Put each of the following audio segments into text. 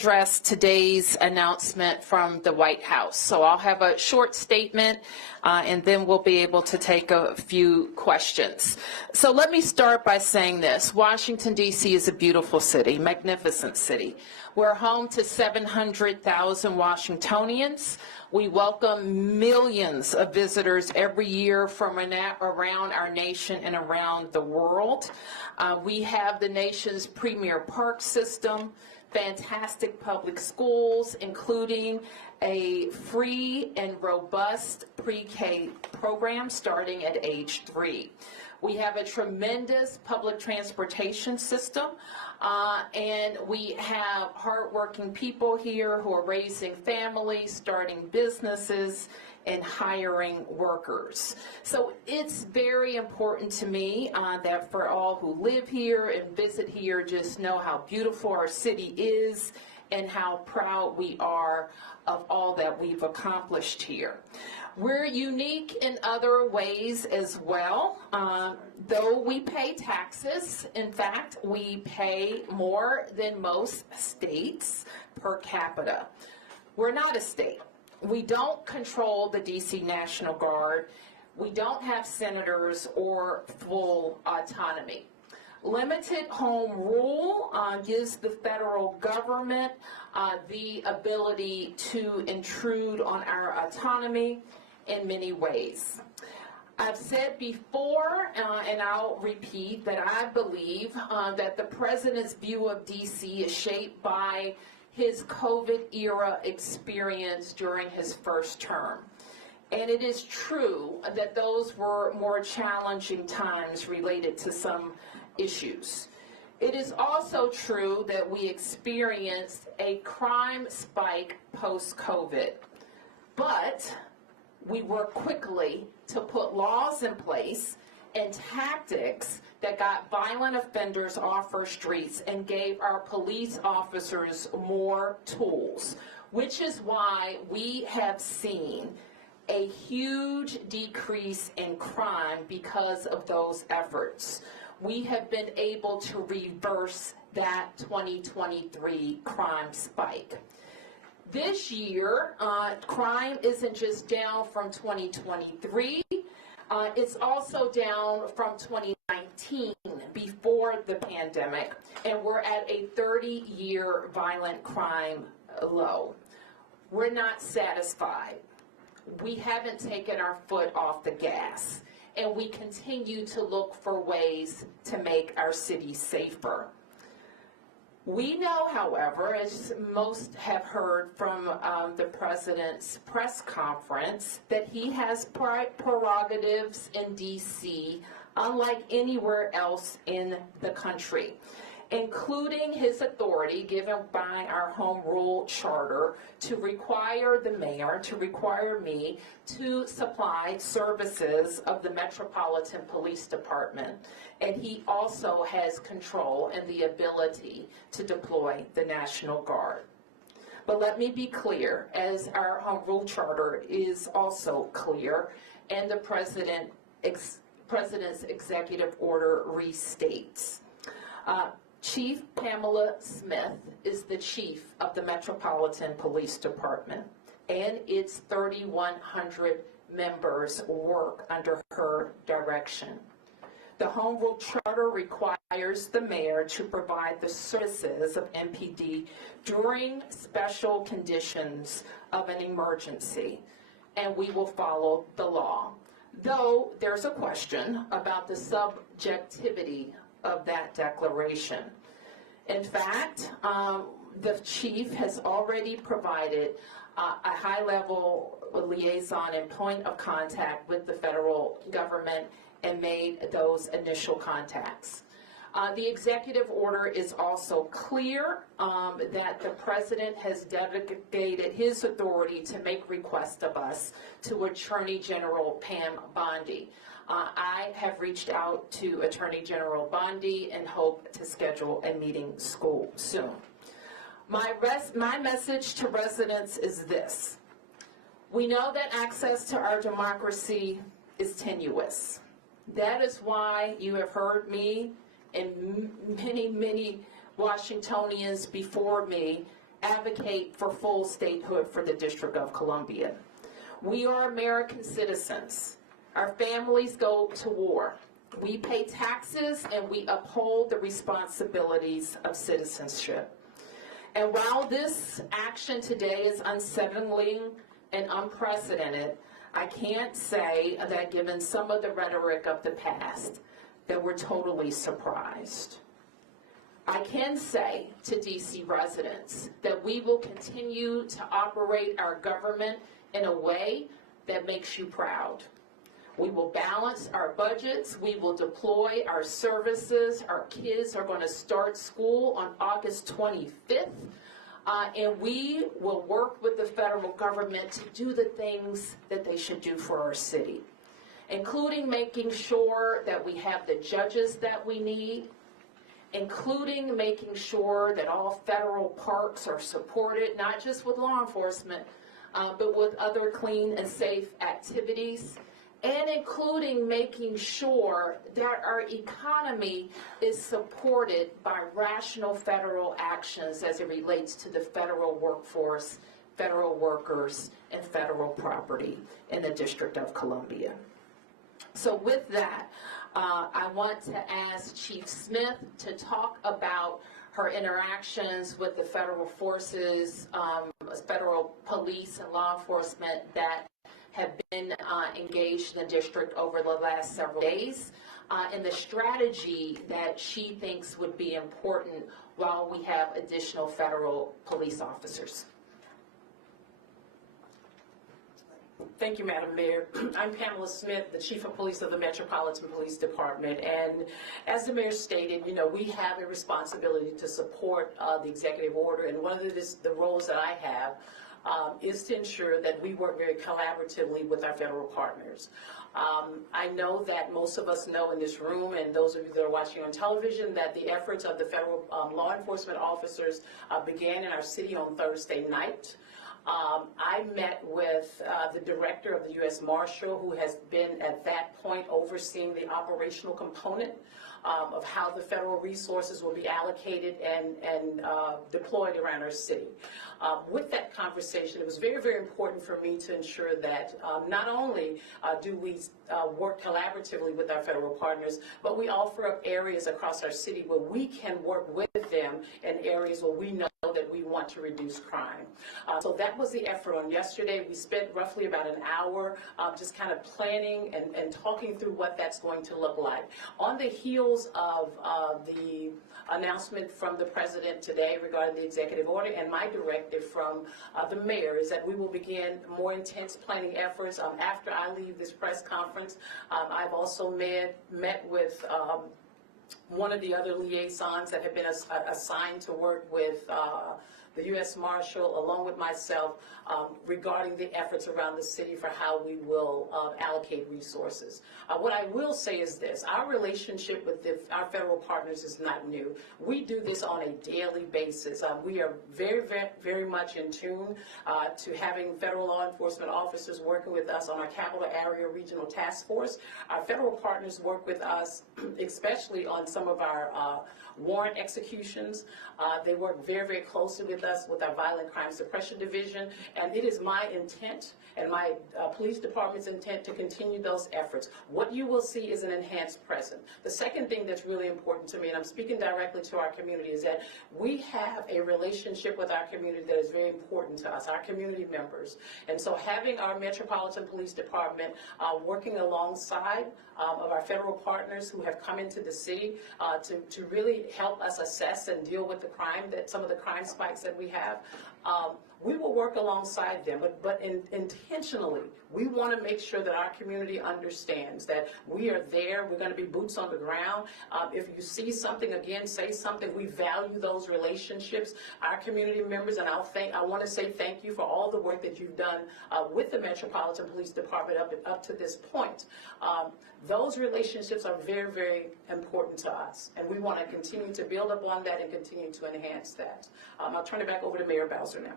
address today's announcement from the White House. So I'll have a short statement and then we'll be able to take a few questions. So let me start by saying this. Washington, D.C. is a beautiful city, magnificent city. We're home to 700,000 Washingtonians. We welcome millions of visitors every year from around our nation and around the world. We have the nation's premier park system, fantastic public schools, including a free and robust pre-K program starting at age 3. We have a tremendous public transportation system, and we have hardworking people here who are raising families, starting businesses, and hiring workers. So it's very important to me that for all who live here and visit here, just know how beautiful our city is and how proud we are of all that we've accomplished here. We're unique in other ways as well. Though we pay taxes, in fact, we pay more than most states per capita. We're not a state. We don't control the D.C. National Guard. We don't have senators or full autonomy. Limited home rule gives the federal government the ability to intrude on our autonomy in many ways. I've said before, and I'll repeat, that I believe that the president's view of D.C. is shaped by his COVID-era experience during his first term. And it is true that those were more challenging times related to some issues. It is also true that we experienced a crime spike post-COVID, but we worked quickly to put laws in place and tactics that got violent offenders off our streets and gave our police officers more tools, which is why we have seen a huge decrease in crime because of those efforts. We have been able to reverse that 2023 crime spike. This year, crime isn't just down from 2023, it's also down from 2019, before the pandemic, and we're at a 30-year violent crime low. We're not satisfied. We haven't taken our foot off the gas, and we continue to look for ways to make our city safer. We know, however, as most have heard from the president's press conference, that he has prerogatives in D.C. unlike anywhere else in the country, including his authority given by our home rule charter to require the mayor, to require me, to supply services of the Metropolitan Police Department. And he also has control and the ability to deploy the National Guard. But let me be clear, as our home rule charter is also clear, and the president's executive order restates. Chief Pamela Smith is the chief of the Metropolitan Police Department, and its 3,100 members work under her direction. The Home Rule Charter requires the mayor to provide the services of MPD during special conditions of an emergency, and we will follow the law. Though there's a question about the subjectivity of that declaration. In fact, the chief has already provided a high-level liaison and point of contact with the federal government and made those initial contacts. The executive order is also clear that the president has delegated his authority to make requests of us to Attorney General Pam Bondi. I have reached out to Attorney General Bondi and hope to schedule a meeting soon. My message to residents is this. We know that access to our democracy is tenuous. That is why you have heard me and many Washingtonians before me advocate for full statehood for the District of Columbia. We are American citizens. Our families go to war. We pay taxes and we uphold the responsibilities of citizenship. And while this action today is unsettling and unprecedented, I can't say that given some of the rhetoric of the past, that we're totally surprised. I can say to DC residents that we will continue to operate our government in a way that makes you proud. We will balance our budgets. We will deploy our services. Our kids are going to start school on August 25th. And we will work with the federal government to do the things that they should do for our city, including making sure that we have the judges that we need, including making sure that all federal parks are supported, not just with law enforcement, but with other clean and safe activities, and including making sure that our economy is supported by rational federal actions as it relates to the federal workforce, federal workers, and federal property in the District of Columbia. So with that, I want to ask Chief Smith to talk about her interactions with the federal forces, federal police and law enforcement that have been engaged in the district over the last several days, and the strategy that she thinks would be important while we have additional federal police officers. Thank you, Madam Mayor. I'm Pamela Smith, the Chief of Police of the Metropolitan Police Department, and as the Mayor stated, you know, we have a responsibility to support the executive order, and one of the roles that I have is to ensure that we work very collaboratively with our federal partners. I know that most of us know in this room, and those of you that are watching on television, that the efforts of the federal law enforcement officers began in our city on Thursday night. I met with the director of the U.S. Marshal, who has been at that point overseeing the operational component of how the federal resources will be allocated and deployed around our city. With that conversation, it was very, very important for me to ensure that not only do we work collaboratively with our federal partners, but we offer up areas across our city where we can work with them in areas where we know that we want to reduce crime. So that was the effort on yesterday. We spent roughly about an hour just kind of planning and talking through what that's going to look like. On the heels of the announcement from the President today regarding the executive order and my directive from the Mayor is that we will begin more intense planning efforts after I leave this press conference. I've also met with one of the other liaisons that have been assigned to work with the U.S. Marshal, along with myself, regarding the efforts around the city for how we will allocate resources. What I will say is this: our relationship with our federal partners is not new. We do this on a daily basis. We are very, very, very much in tune to having federal law enforcement officers working with us on our Capital Area Regional Task Force. Our federal partners work with us, especially on some of our warrant executions. They work very, very closely with us with our Violent Crime Suppression Division, and it is my intent and my police department's intent to continue those efforts. What you will see is an enhanced presence. The second thing that's really important to me, and I'm speaking directly to our community, is that we have a relationship with our community that is very important to us, our community members. And so having our Metropolitan Police Department working alongside of our federal partners who have come into the city to really help us assess and deal with the crime, some of the crime spikes that we have, we will work alongside them, but intentionally, we want to make sure that our community understands that we are there. We're going to be boots on the ground. If you see something, again, say something. We value those relationships. Our community members, and I want to say thank you for all the work that you've done with the Metropolitan Police Department up to this point. Those relationships are very, very important to us, and we want to continue to build upon that and continue to enhance that. I'll turn it back over to Mayor Bowser now.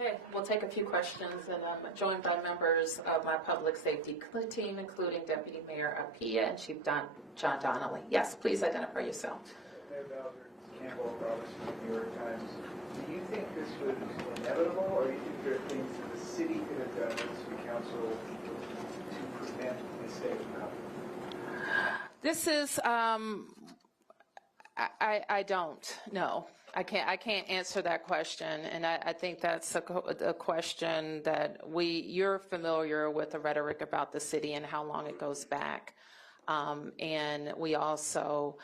Okay, we'll take a few questions, and I'm joined by members of my public safety team, including Deputy Mayor Appiah and Chief John Donnelly. Yes, please identify yourself. Mayor Bowser, Campbell Roberts from the New York Times. Do you think this was inevitable, or do you think there are things that the city could have done as city council to prevent mistakes from happening? This is, I don't know. I can't answer that question, and I think that's a question that you're familiar with the rhetoric about the city and how long it goes back. And we also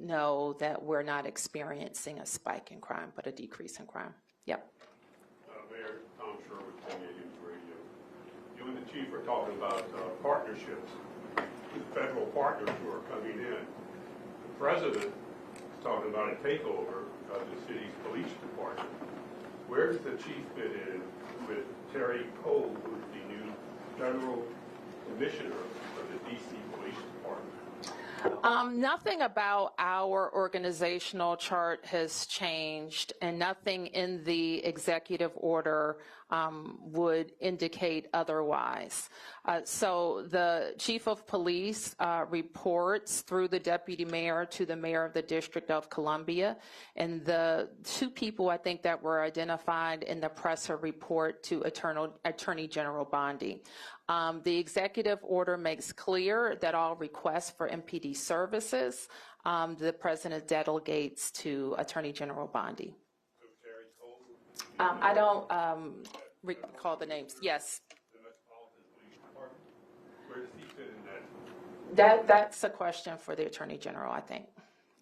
know that we're not experiencing a spike in crime, but a decrease in crime. Yep. Mayor Tom Sherwood, 1080 News Radio. You and the chief are talking about partnerships with federal partners who are coming in. The president is talking about a takeover of the city's police department. Where does the chief fit in with Terry Cole, who's the new general commissioner of the D.C. Police Department? Nothing about our organizational chart has changed, and nothing in the executive order would indicate otherwise. So the chief of police reports through the deputy mayor to the mayor of the District of Columbia, and the two people I think that were identified in the presser report to Attorney General Bondi. The executive order makes clear that all requests for MPD services, the president delegates to Attorney General Bondi. So Terry Cole? I don't recall the names. Yes. The Metropolitan Police Department? Where does he fit in that? That's a question for the Attorney General, I think.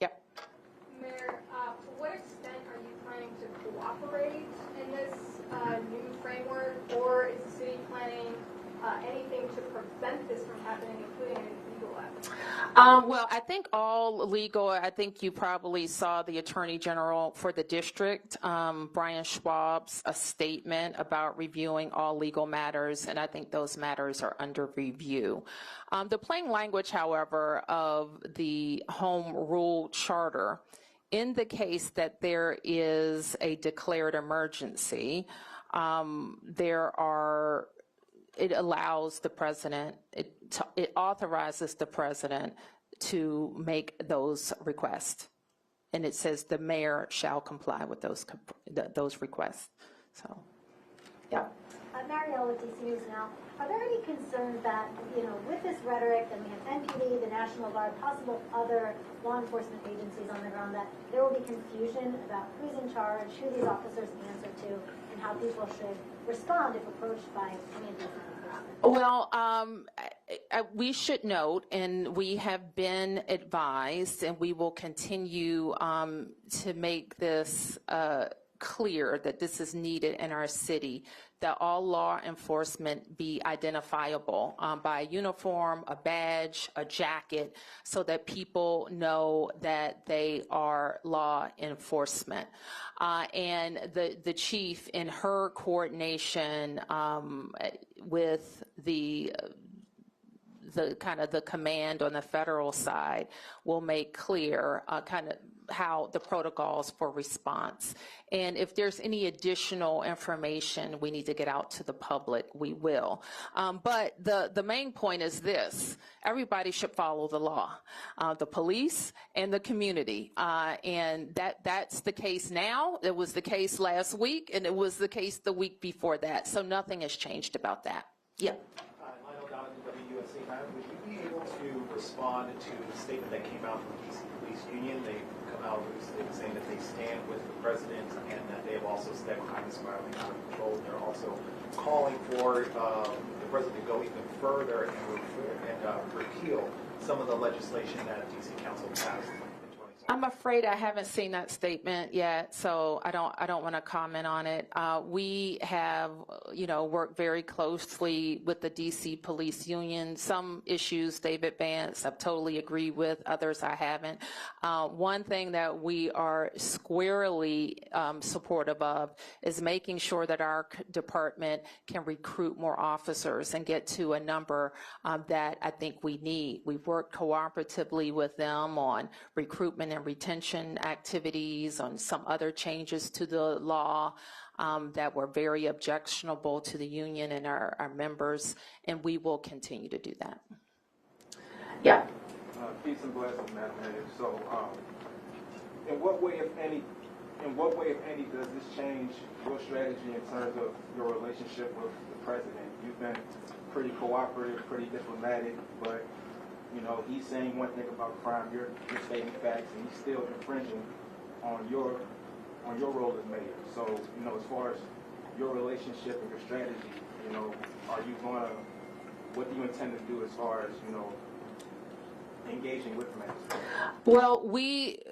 Yep. Mayor, to what extent are you planning to cooperate in this new framework, or is the city planning anything to prevent this from happening, including any legal efforts? Well, I think all legal, I think you probably saw the Attorney General for the district, Brian Schwab's a statement about reviewing all legal matters, and I think those matters are under review. The plain language, however, of the Home Rule Charter indicates that there is a declared emergency. It allows the president, it authorizes the president to make those requests. And it says the mayor shall comply with those requests. So, yeah. Muriel with DC News Now. Are there any concerns that, with this rhetoric, that we have NPD, the National Guard, possible other law enforcement agencies on the ground, that there will be confusion about who's in charge, who these officers answer to, and how people should respond if approached by any of these enforcement? Well, we should note, and we have been advised, and we will continue to make this clear that this is needed in our city, that all law enforcement be identifiable by a uniform, a badge, a jacket, so that people know that they are law enforcement. And the chief, in her coordination with the command on the federal side, will make clear how the protocols for response. And if there's any additional information we need to get out to the public, we will. But the main point is this: everybody should follow the law, the police and the community. And that's the case now. It was the case last week, and it was the case the week before that. So nothing has changed about that. Yeah. Would you be able to respond to the statement that came out from the DC Police Union? They come out saying that they stand with the president and that they have also said crime is spiraling out of control. And they're also calling for the president to go even further and repeal some of the legislation that DC Council passed. I'm afraid I haven't seen that statement yet, so I don't want to comment on it. We have, worked very closely with the DC Police Union. Some issues they've advanced, I've totally agreed with. Others I haven't. One thing that we are squarely supportive of is making sure that our department can recruit more officers and get to a number that I think we need. We've worked cooperatively with them on recruitment and retention activities, on some other changes to the law that were very objectionable to the union and our members, and we will continue to do that. Yeah. Peace and blessings, Madam Mayor. So In what way, if any, does this change your strategy in terms of your relationship with the president? You've been pretty cooperative, pretty diplomatic, but you know he's saying one thing about crime, you're stating facts, and he's still infringing on your role as mayor. So you know, as far as your relationship and your strategy, you know, what do you intend to do as far as engaging with mayors? Well, we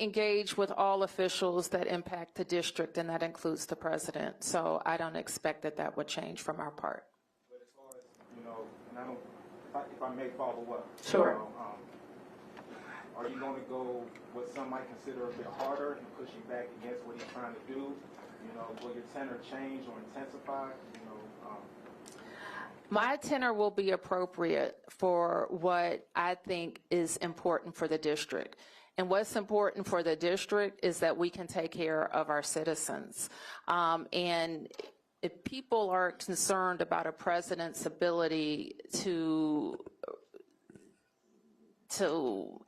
engage with all officials that impact the district, and that includes the president. So I don't expect that would change from our part. But as far as, and I don't, if I may follow up. Sure. Are you going to go what some might consider a bit harder and pushing back against what he's trying to do? Will your tenor change or intensify? My tenor will be appropriate for what I think is important for the district. And what's important for the district is that we can take care of our citizens. And if people are concerned about a president's ability to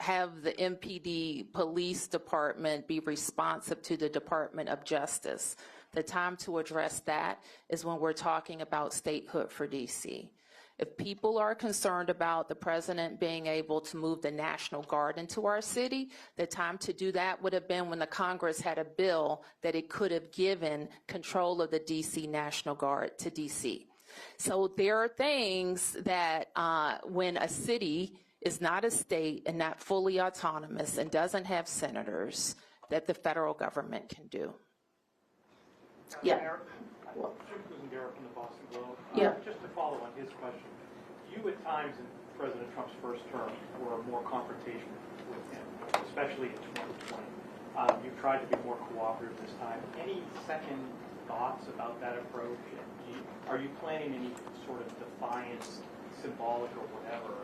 have the MPD police department be responsive to the Department of Justice, the time to address that is when we're talking about statehood for DC. If people are concerned about the president being able to move the National Guard into our city, the time to do that would have been when the Congress had a bill that it could have given control of the DC National Guard to DC. So there are things that when a city is not a state and not fully autonomous and doesn't have senators, that the federal government can do. Yeah. Garrett from the Boston Globe. Yeah. Just to follow on his question, you at times in President Trump's first term were more confrontational with him, especially in 2020. You've tried to be more cooperative this time. Any second thoughts about that approach? And are you planning any sort of defiance, symbolic or whatever,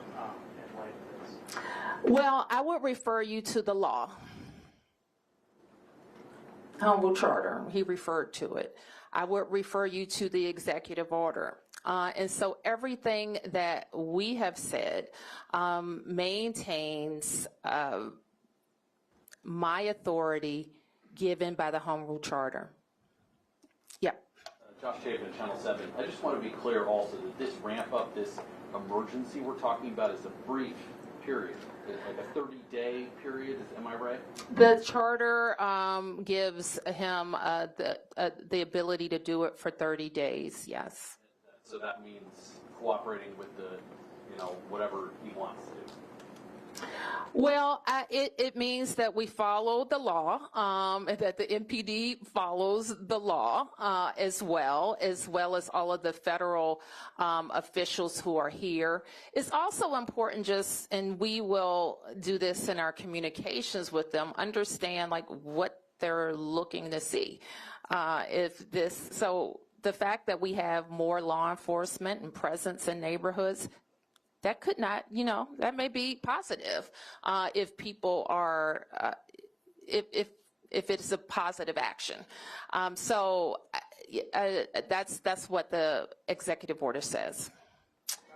in light of this? Well, I would refer you to the law. Home Rule Charter, he referred to it. I would refer you to the executive order. And so everything that we have said maintains my authority given by the Home Rule Charter. Yeah. Josh Chapin, Channel 7. I just want to be clear also that this ramp up, this emergency we're talking about is a brief period, like a 30-day period, am I right? The charter gives him the ability to do it for 30 days, yes. So that means cooperating with the, whatever he wants to do. Well, it means that we follow the law, that the MPD follows the law as well as all of the federal officials who are here. It's also important and we will do this in our communications with them, understand what they're looking to see. So the fact that we have more law enforcement and presence in neighborhoods, that could not, that may be positive if people are, if it's a positive action. So that's what the executive order says.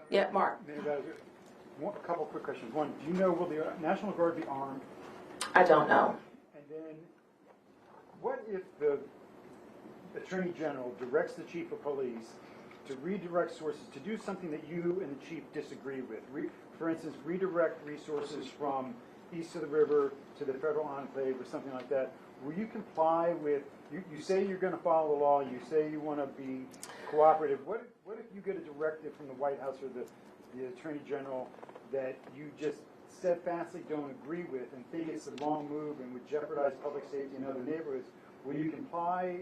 Yeah, Mark. A couple quick questions. One, do you know, will the National Guard be armed? I don't know. And then, what if the Attorney General directs the Chief of Police to redirect sources to do something that you and the chief disagree with? For instance, redirect resources from east of the river to the federal enclave or something like that. Will you comply with, you say you're going to follow the law, you say you want to be cooperative. What if you get a directive from the White House or the Attorney General that you just steadfastly don't agree with and think it's the wrong move and would jeopardize public safety in other neighborhoods? Will you comply?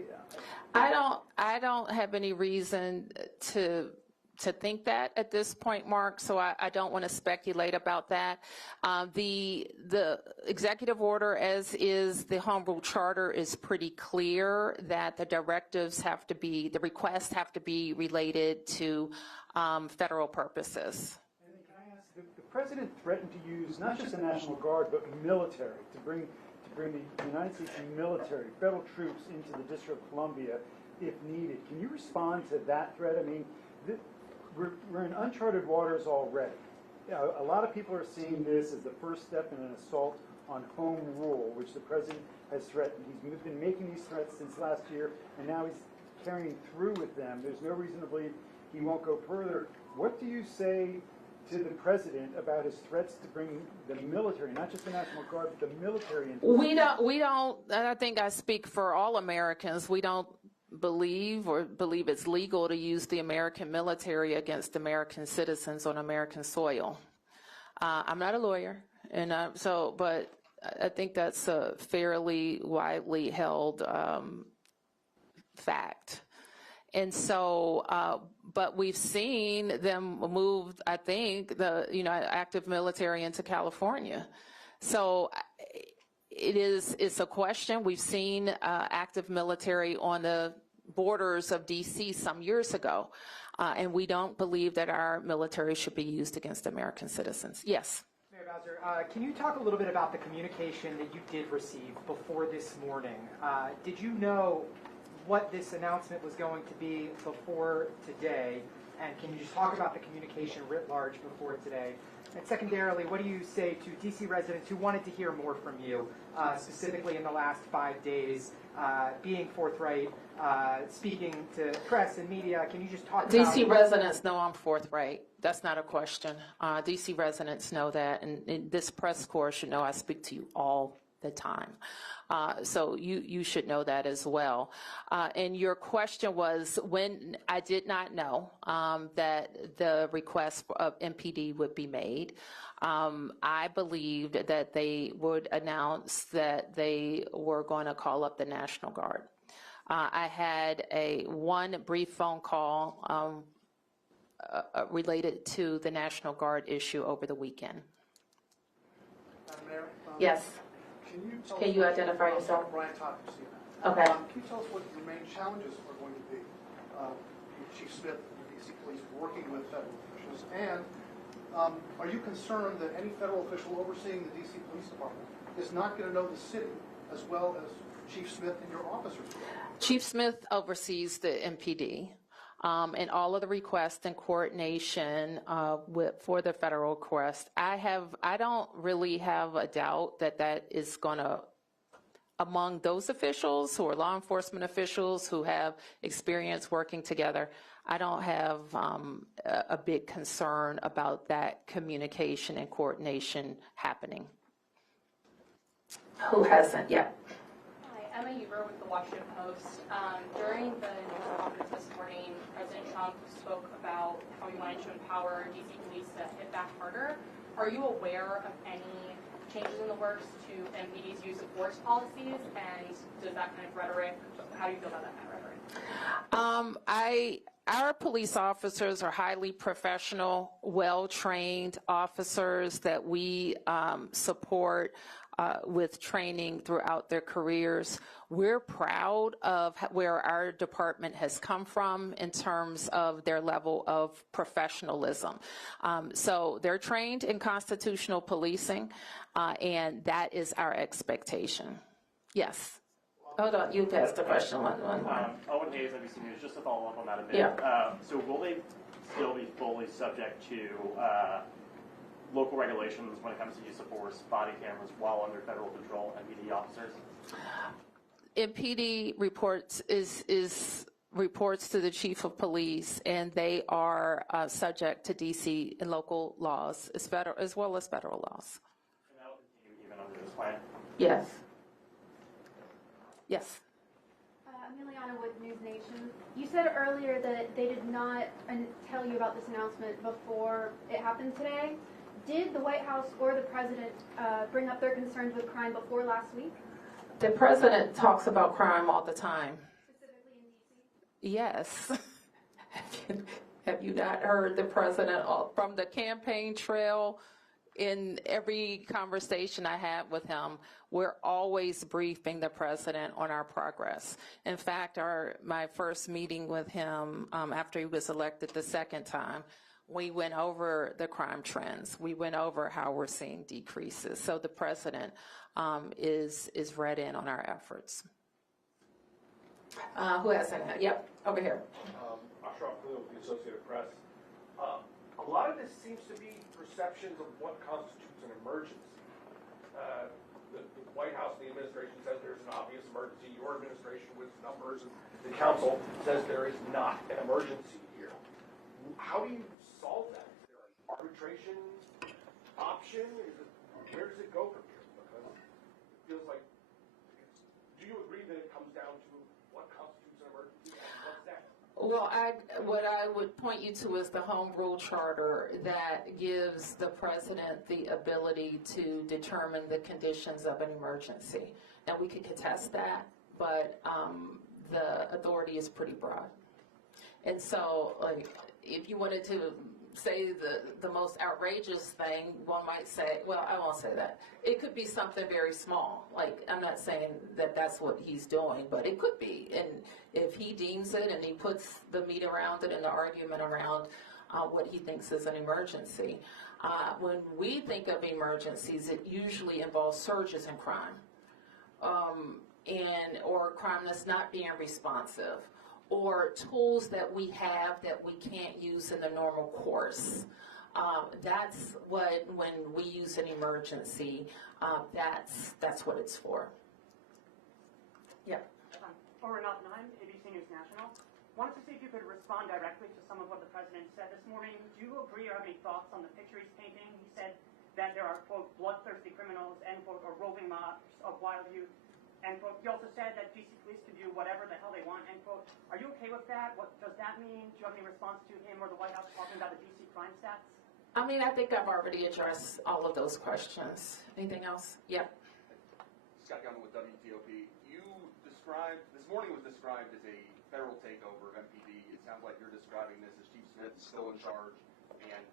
I don't have any reason to think that at this point, Mark, so I don't want to speculate about that. The executive order, as is the Home Rule Charter, is pretty clear that the directives have to be, the requests have to be related to federal purposes. And then can I ask, the president threatened to use not just the National Guard, but military to bring the United States military, federal troops into the District of Columbia if needed. Can you respond to that threat? I mean, we're in uncharted waters already. A lot of people are seeing this as the first step in an assault on home rule, which the president has threatened. He's been making these threats since last year, and now he's carrying through with them. There's no reason to believe he won't go further. What do you say to the president about his threats to bring the military, not just the National Guard, but the military into We don't, and I think I speak for all Americans, we don't believe it's legal to use the American military against American citizens on American soil. I'm not a lawyer, and but I think that's a fairly widely held fact. And so, but we've seen them move, I think, active military into California. So it's a question. We've seen active military on the borders of D.C. some years ago, and we don't believe that our military should be used against American citizens. Yes? Mayor Bowser, can you talk a little bit about the communication that you did receive before this morning? Did you know what this announcement was going to be before today? And can you just talk about the communication writ large before today? And secondarily, what do you say to D.C. residents who wanted to hear more from you, specifically in the last 5 days, being forthright, speaking to press and media? Can you just talk about... D.C. residents know I'm forthright. That's not a question. D.C. residents know that, and this press corps should know I speak to you all the time. So you should know that as well. And your question was when I did not know that the request of MPD would be made. I believed that they would announce that they were going to call up the National Guard. I had one brief phone call related to the National Guard issue over the weekend. Mayor, Yes. Can you identify yourself? Brian Todd from CNN. Okay. Can you tell us what your main challenges are going to be with Chief Smith and the D.C. Police working with federal officials? And are you concerned that any federal official overseeing the D.C. Police Department is not going to know the city as well as Chief Smith and your officers? Chief Smith oversees the MPD. And all of the requests and coordination for the federal request. I don't really have a doubt that is going to, among those officials who are law enforcement officials who have experience working together, I don't have a big concern about that communication and coordination happening. Who hasn't yet? Emma Huber with the Washington Post. During the news conference this morning, President Trump spoke about how he wanted to empower D.C. police to hit back harder. Are you aware of any changes in the works to MPD's use of force policies, and does that kind of rhetoric, how do you feel about that kind of rhetoric? Our police officers are highly professional, well-trained officers that we support with training throughout their careers. We're proud of where our department has come from in terms of their level of professionalism. So they're trained in constitutional policing, and that is our expectation. Yes. Hold on, you passed the question. One. Owen Hayes, NBC News, just to follow up on that a bit. Yeah. So will they still be fully subject to local regulations when it comes to use of force, body cameras, while under federal control, MPD officers? MPD reports to the chief of police, and they are subject to D.C. and local laws, as well as federal laws. And that will continue even under this plan? Yes. Yes. Emiliana with News Nation. You said earlier that they did not tell you about this announcement before it happened today. Did the White House or the president bring up their concerns with crime before last week? The president talks about crime all the time. Specifically in D.C.? Yes. Have you not heard the president from the campaign trail? In every conversation I have with him, we're always briefing the president on our progress. In fact, my first meeting with him after he was elected the second time, we went over the crime trends. We went over how we're seeing decreases. So the president is read in on our efforts. Who has that? Yep, over here. Ashraf Khalil with the Associated Press. A lot of this seems to be perceptions of what constitutes an emergency. the White House and the administration says there's an obvious emergency. Your administration with numbers and the council says there is not an emergency here. How do you solve that? Is there an arbitration option? Where does it go from here? Because it feels like, do you agree that it comes down to what constitutes an emergency and what's that? Well, what I would point you to is the Home Rule Charter that gives the president the ability to determine the conditions of an emergency. Now, we could contest that, but the authority is pretty broad. And so, like, if you wanted to say the most outrageous thing, one might say, well, I won't say that. It could be something very small. Like, I'm not saying that that's what he's doing, but it could be. And if he deems it and he puts the meat around it and the argument around what he thinks is an emergency. When we think of emergencies, it usually involves surges in crime, or crime that's not being responsive, or tools that we have that we can't use in the normal course. That's what, when we use an emergency, that's what it's for. Yeah. Or not 9, ABC News National. Wanted to see if you could respond directly to some of what the president said this morning. Do you agree or have any thoughts on the picture he's painting? He said that there are, quote, bloodthirsty criminals, end quote, or roving mobs of wild youth. End quote. He also said that DC police can do whatever the hell they want. End quote. Are you okay with that? What does that mean? Do you have any response to him or the White House talking about the DC crime stats? I mean, I think I've already addressed all of those questions. Anything else? Yep. Scott Gunn with WTOP. You described, this morning was described as a federal takeover of MPD. It sounds like you're describing this as Chief Smith is still in charge and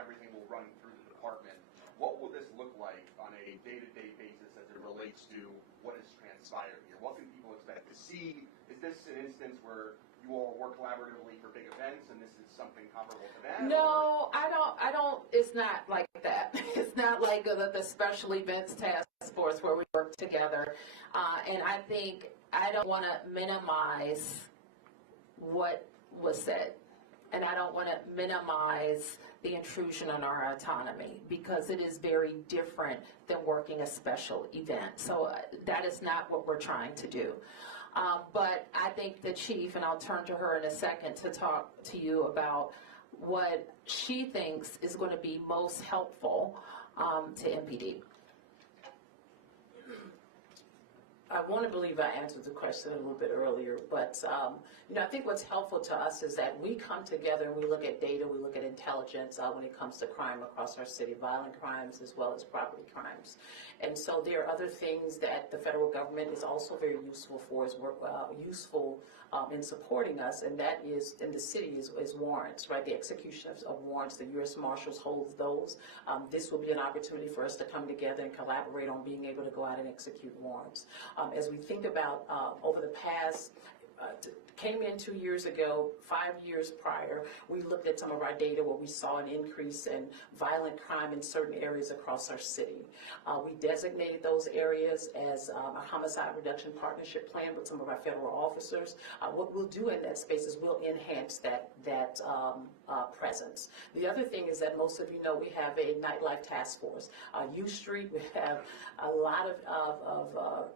everything will run through the department. What will this look like on a day-to-day basis as it relates to what has transpired here? What can people expect to see? Is this an instance where you all work collaboratively for big events and this is something comparable to that? No, I don't, it's not like that. It's not like the special events task force where we work together. And I think I don't want to minimize what was said. And I don't want to minimize the intrusion on our autonomy because it is very different than working a special event. So that is not what we're trying to do. But I think the chief, and I'll turn to her in a second to talk to you about what she thinks is going to be most helpful to MPD. I want to believe I answered the question a little bit earlier, but I think what's helpful to us is that we come together and we look at data, we look at intelligence when it comes to crime across our city, violent crimes as well as property crimes. And so there are other things that the federal government is also very useful for, useful in supporting us, and that is, in the city, is warrants, right? The execution of warrants, the U.S. Marshals holds those. This will be an opportunity for us to come together and collaborate on being able to go out and execute warrants. As we think about over the past, came in 2 years ago, 5 years prior, we looked at some of our data where we saw an increase in violent crime in certain areas across our city. We designated those areas as a homicide reduction partnership plan with some of our federal officers. What we'll do in that space is we'll enhance that presence. The other thing is that most of you know we have a nightlife task force. U Street, we have a lot of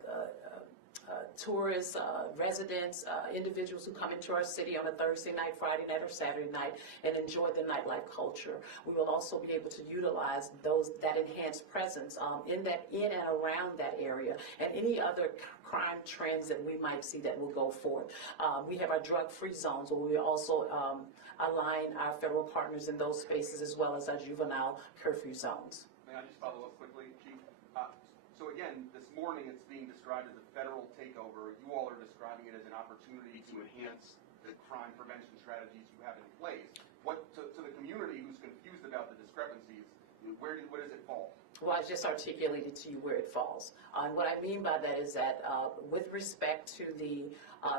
tourists, residents, individuals who come into our city on a Thursday night, Friday night, or Saturday night and enjoy the nightlife culture. We will also be able to utilize that enhanced presence in and around that area and any other crime trends that we might see that will go forth. We have our drug-free zones where we also align our federal partners in those spaces as well as our juvenile curfew zones. May I just follow up quickly, Chief? So again, this morning it's being described as a federal takeover. You all are describing it as an opportunity to enhance the crime prevention strategies you have in place. To the community who's confused about the discrepancies, where does it fall? Well, I just articulated to you where it falls. And what I mean by that is that with respect to the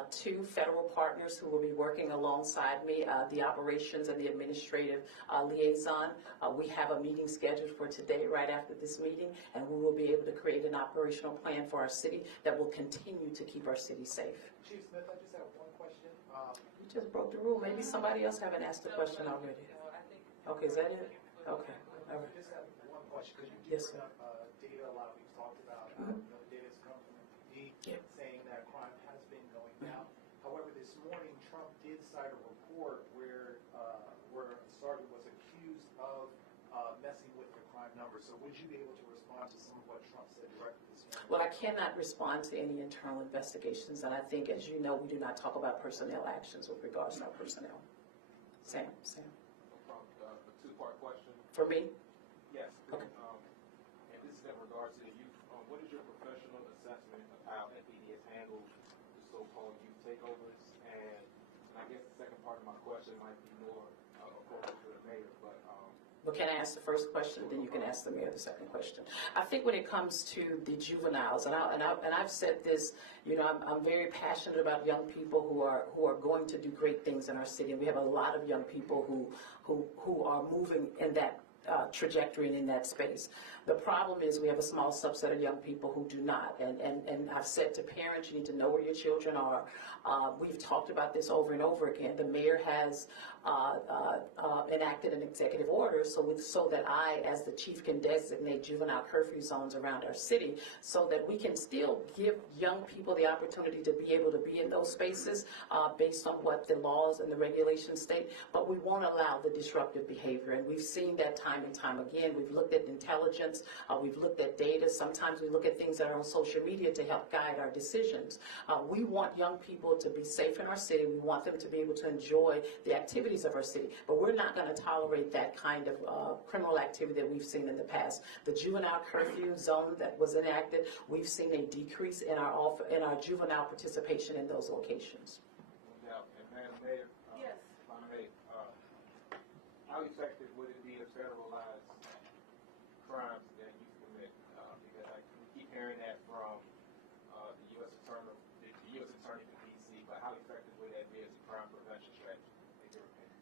two federal partners who will be working alongside me, the operations and the administrative liaison, we have a meeting scheduled for today right after this meeting, and we will be able to create an operational plan for our city that will continue to keep our city safe. Chief Smith, I just have one question. You just broke the rule. Maybe somebody else haven't asked the question already. Okay, is that it? Okay. All right. I just have one question, because you Yes, bring up data a lot. We've talked about The data has come from MPD saying that crime has been going down. However, this morning, Trump did cite a report where a sergeant was accused of messing with the crime numbers. So would you be able to respond to some of what Trump said directly this morning? Well, I cannot respond to any internal investigations, and I think, as you know, we do not talk about personnel actions with regards to our personnel. Sam. A two-part question. For me? Yes. Okay. And this is in regards to the youth. What is your professional assessment of how MPD has handled the so-called youth takeovers? And I guess the second part of my question might be more appropriate to the mayor, but Well, can I ask the first question, then you can ask the mayor the second question. I think when it comes to the juveniles, and I've said this, I'm very passionate about young people who are going to do great things in our city, and we have a lot of young people who are moving in that trajectory and in that space. The problem is we have a small subset of young people who do not, and I've said to parents, you need to know where your children are. We've talked about this over and over again. The mayor has enacted an executive order so that I, as the chief, can designate juvenile curfew zones around our city so that we can still give young people the opportunity to be able to be in those spaces based on what the laws and the regulations state, but we won't allow the disruptive behavior, and we've seen that time and time again. We've looked at intelligence, we've looked at data, sometimes we look at things that are on social media to help guide our decisions. We want young people to be safe in our city, we want them to be able to enjoy the activities of our city, but we're not going to tolerate that kind of criminal activity that we've seen in the past. The juvenile curfew zone that was enacted, we've seen a decrease in our juvenile participation in those locations. no doubt. And Madam Mayor, Yes. if I may, how effective would it be to federalize crimes that you commit? Because I keep hearing that from the U.S. Attorney for D.C., but how effective would that be as a crime prevention strategy, in your opinion?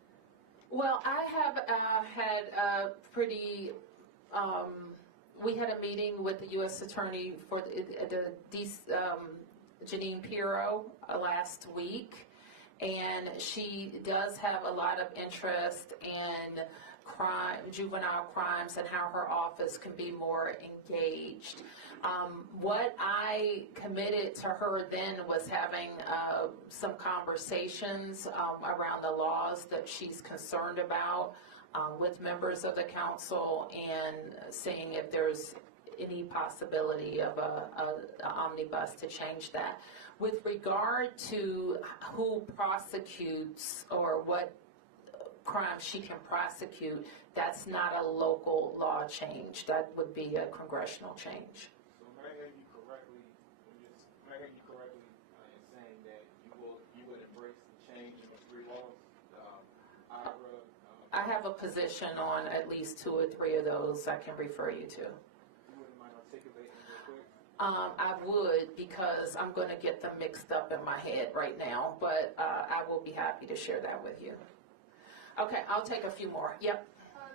Well, I have had a pretty, we had a meeting with the U.S. Attorney for Janine Pirro last week, and she does have a lot of interest in juvenile crimes and how her office can be more engaged. What I committed to her then was having some conversations around the laws that she's concerned about with members of the council and seeing if there's any possibility of an omnibus to change that. With regard to who prosecutes or what crimes she can prosecute, that's not a local law change. That would be a congressional change. So may I hear you correctly in saying that you would embrace the change in the three laws, IRA? I have a position on at least 2 or 3 of those I can refer you to. You wouldn't mind articulating real quick? I would, because I'm going to get them mixed up in my head right now, but I will be happy to share that with you. Okay, I'll take a few more. Yep.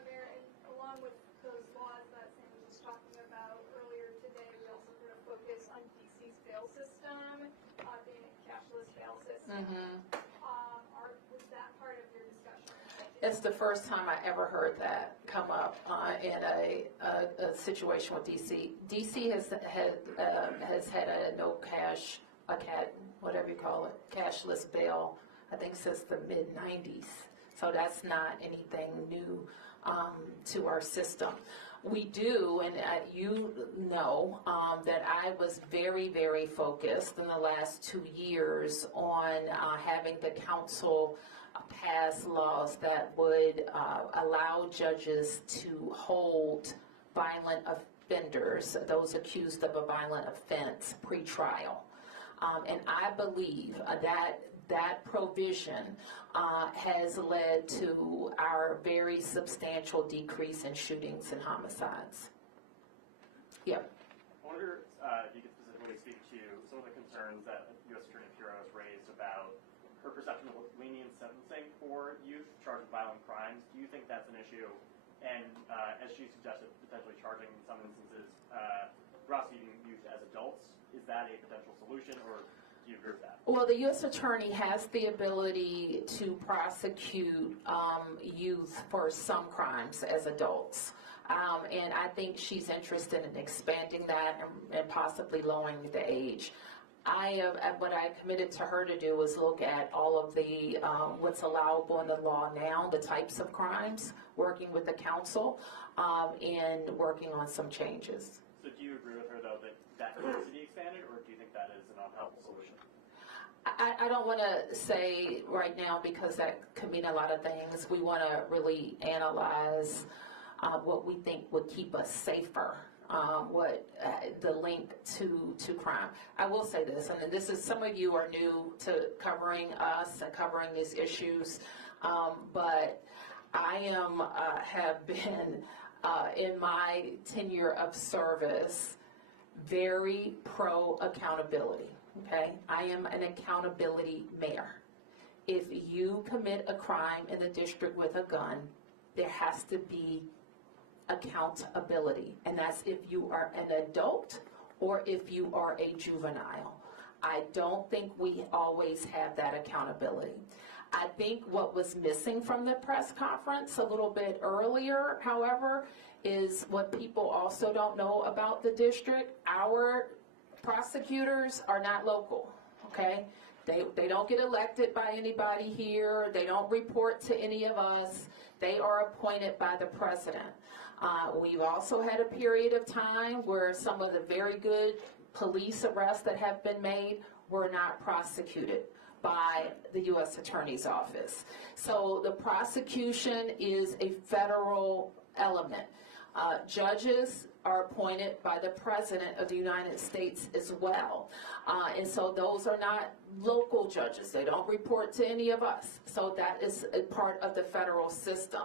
Mayor, and along with those laws that Sam was just talking about earlier today, we also heard a focus on DC's bail system, being a cashless bail system. Was that part of your discussion? It's the first time I ever heard that come up in a situation with DC. DC has had a no cash, whatever you call it, cashless bail, I think since the mid-90s. So that's not anything new to our system. We do, and you know, that I was very, very focused in the last 2 years on having the council pass laws that would allow judges to hold violent offenders, those accused of a violent offense, pre-trial. And I believe that provision has led to our very substantial decrease in shootings and homicides. Yeah. I wonder if you could specifically speak to some of the concerns that U.S. Attorney Pirro has raised about her perception of lenient sentencing for youth charged with violent crimes. Do you think that's an issue? And as she suggested, potentially charging in some instances prosecuting youth as adults, is that a potential solution, or do you agree with that? Well, the U.S. Attorney has the ability to prosecute youth for some crimes as adults. And I think she's interested in expanding that and possibly lowering the age. What I committed to her to do was look at all of the, what's allowable in the law now, the types of crimes, working with the council, and working on some changes. So do you agree with her, though, that needs to be expanded, or do you think that is an unhelpful solution? I don't want to say right now because that could mean a lot of things. We want to really analyze what we think would keep us safer, the link to crime. I will say this, and this is, some of you are new to covering us and covering these issues, but I have been, in my tenure of service, very pro accountability. Okay, I am an accountability mayor. If you commit a crime in the district with a gun, there has to be accountability, and that's if you are an adult or if you are a juvenile. I don't think we always have that accountability. I think what was missing from the press conference a little bit earlier, however, is what people also don't know about the district. Our prosecutors are not local, okay? They don't get elected by anybody here. They don't report to any of us. They are appointed by the president. We've also had a period of time where some of the very good police arrests that have been made were not prosecuted by the U.S. Attorney's Office. So the prosecution is a federal element. Judges are appointed by the President of the United States as well. And so those are not local judges. They don't report to any of us. So that is a part of the federal system.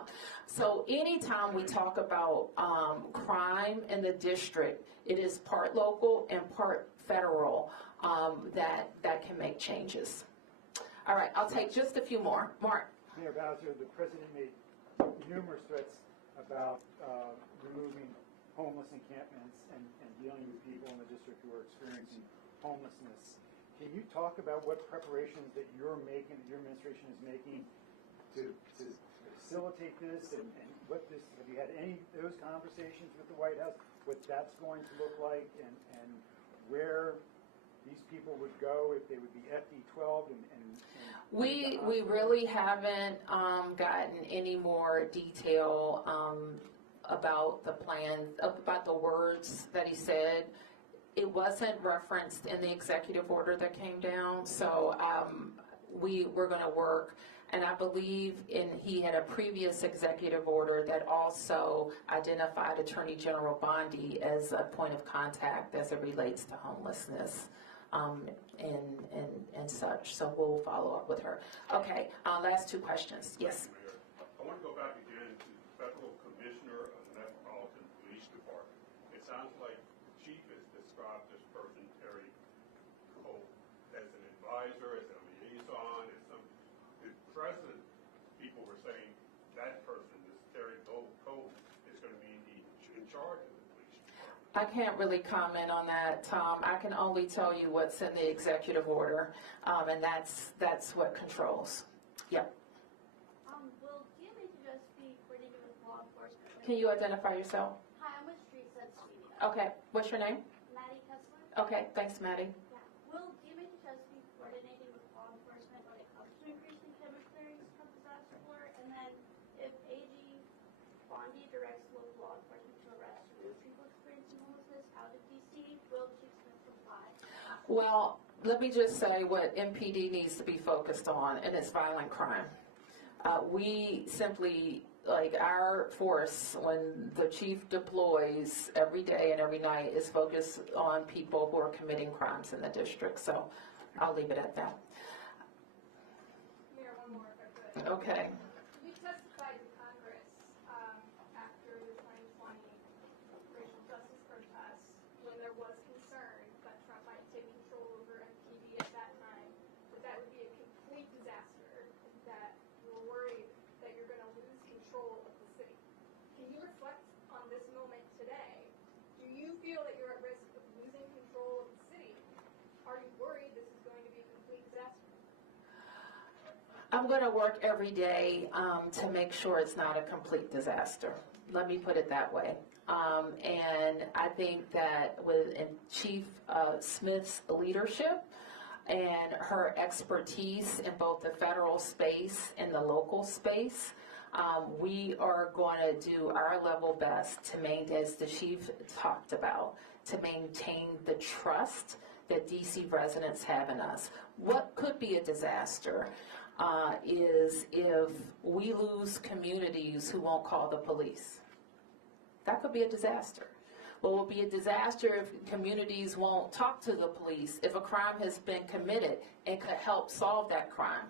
So anytime we talk about crime in the district, it is part local and part federal that can make changes. All right, I'll take just a few more. Mark. Mayor Bowser, the president made numerous threats about removing homeless encampments and dealing with people in the district who are experiencing homelessness. Can you talk about what preparations that you're making, that your administration is making to facilitate this, and what this, have you had any of those conversations with the White House, what that's going to look like, and where these people would go if they would be FD12 We really haven't gotten any more detail about the plan, about the words that he said. It wasn't referenced in the executive order that came down, so we're going to work. And I believe he had a previous executive order that also identified Attorney General Bondi as a point of contact as it relates to homelessness. And such. So we'll follow up with her. Okay, last two questions. Yes. Mayor, I want to go back again to the Federal Commissioner of the Metropolitan Police Department. It sounds like the chief has described this person, Terry Cole, as an advisor, as a liaison, as some. The president, people were saying that person, this Terry Cole, is going to be in charge of the police department. I can't really comment on that, Tom. I can only tell you what's in the executive order, and that's what controls. Yep. Will DMA just be coordinating with law enforcement? Can you identify yourself? Hi, I'm with Street Sense Media. Okay. What's your name? Maddie Kessler. Okay. Thanks, Maddie. Yeah. Will DMA just be coordinating with law enforcement when it comes to increasing chemical clearings from disaster alert? And then if AG Bondi directs local law enforcement to arrest people experiencing homelessness out of DC, will Chief Smith comply? Well, let me just say what MPD needs to be focused on, and it's violent crime. We simply, like our force, when the chief deploys every day and every night, is focused on people who are committing crimes in the district. So I'll leave it at that. Mayor, one more if I could. Okay. You testified to Congress after the 2020 racial justice protests when there was concern that Trump might take control over MPD at that time, that would be a complete disaster, that you were worried that you're going to lose control of the city. Can you reflect on this moment today? Do you feel that you're at risk of losing control of the city? Are you worried this is going to be a complete disaster? I'm going to work every day to make sure it's not a complete disaster. Let me put it that way. And I think that with Chief Smith's leadership and her expertise in both the federal space and the local space, we are going to do our level best to maintain, as the chief talked about, to maintain the trust that DC residents have in us. What could be a disaster is if we lose communities who won't call the police. That could be a disaster. What will be a disaster if communities won't talk to the police, if a crime has been committed and could help solve that crime.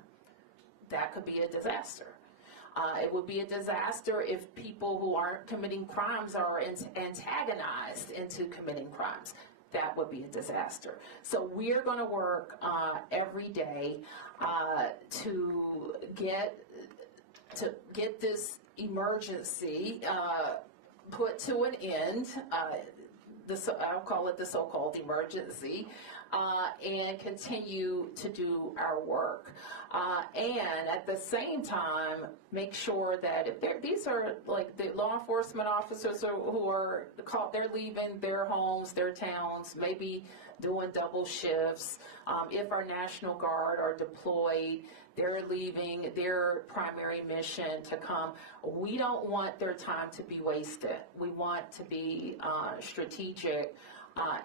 That could be a disaster. It would be a disaster if people who aren't committing crimes are antagonized into committing crimes. That would be a disaster. So we're going to work every day to get this emergency put to an end. I'll call it the so-called emergency, and continue to do our work. And at the same time, make sure that if these are like the law enforcement officers who are caught, they're leaving their homes, their towns, maybe doing double shifts. If our National Guard are deployed, they're leaving their primary mission to come. We don't want their time to be wasted. We want to be strategic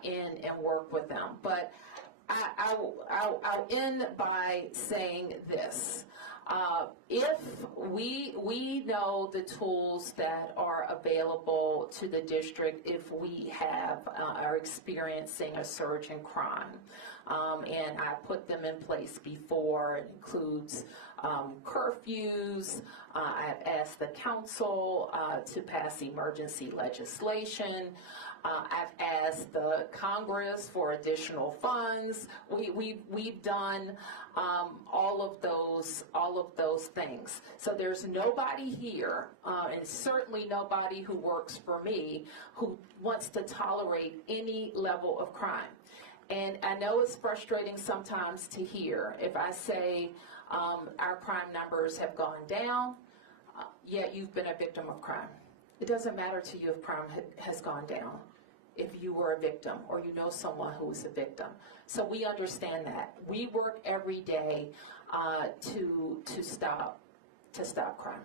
and work with them. But I'll end by saying this. If we know the tools that are available to the district if we are experiencing a surge in crime, and I put them in place before. It includes curfews. I've asked the council to pass emergency legislation. I've asked the Congress for additional funds. We've done all of those things. So there's nobody here, and certainly nobody who works for me, who wants to tolerate any level of crime. And I know it's frustrating sometimes to hear if I say our crime numbers have gone down, yet you've been a victim of crime. It doesn't matter to you if crime has gone down, if you were a victim or you know someone who was a victim. So we understand that. We work every day to stop crime.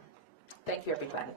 Thank you, everybody.